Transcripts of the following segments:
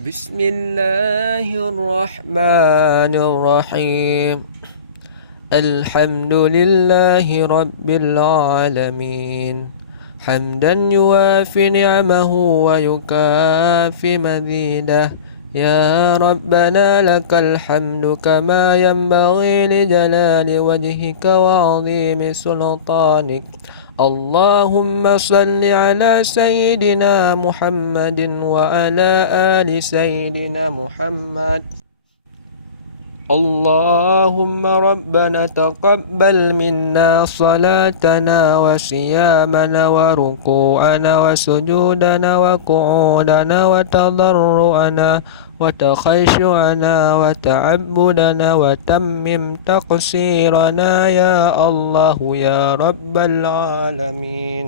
بسم الله الرحمن الرحيم. الحمد لله رب العالمين، حمدا يوافي نعمه ويكافي مزيده. يا ربنا لك الحمد كما ينبغي لجلال وجهك وعظيم سلطانك. اللهم صل على سيدنا محمد وعلى آل سيدنا محمد. اللهم ربنا تقبل منا صلاتنا وصيامنا وركوعنا وسجودنا وقعودنا وتضرعنا وتخشعنا وتعبدنا وتمم تقصيرنا يا الله يا رب العالمين.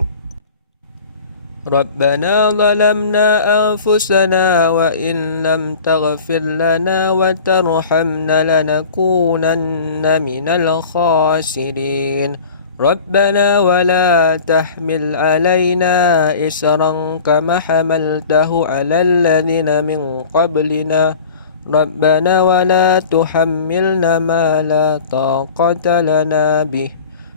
ربنا ظلمنا أنفسنا وإن لم تغفر لنا وترحمنا لنكونن من الخاسرين. ربنا ولا تحمل علينا إسرا كما حملته على الذين من قبلنا. ربنا ولا تحملنا ما لا طاقة لنا به،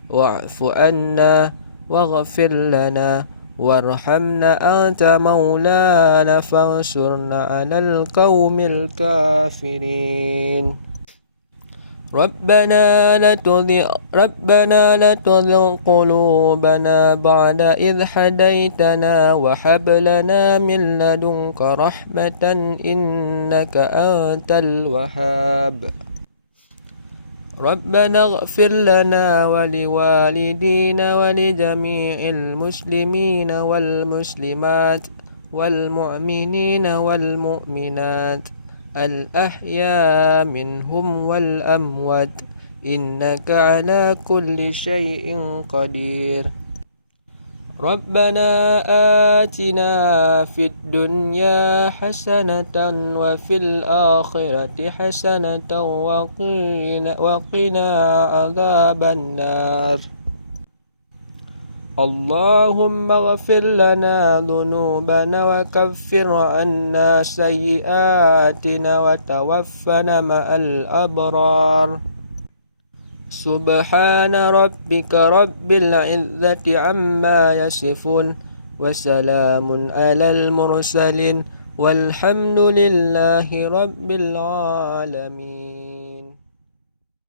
واعف عنا واغفر لنا وارحمنا أنت مولانا فانصرنا على القوم الكافرين. ربنا لا تزغ قلوبنا بعد إذ هديتنا وهب لنا من لدنك رحمة إنك أنت الوهاب. ربنا اغفر لنا ولوالدينا ولجميع المسلمين والمسلمات والمؤمنين والمؤمنات الأحياء منهم والأموات إنك على كل شيء قدير. ربنا آتنا في الدنيا حسنة وفي الآخرة حسنة وقنا عذاب النار. اللهم اغفر لنا ذنوبنا وكفر عنا سيئاتنا وتوفنا مع الأبرار. سبحان ربك رب العزة عما يصفون وسلام على المرسلين والحمد لله رب العالمين.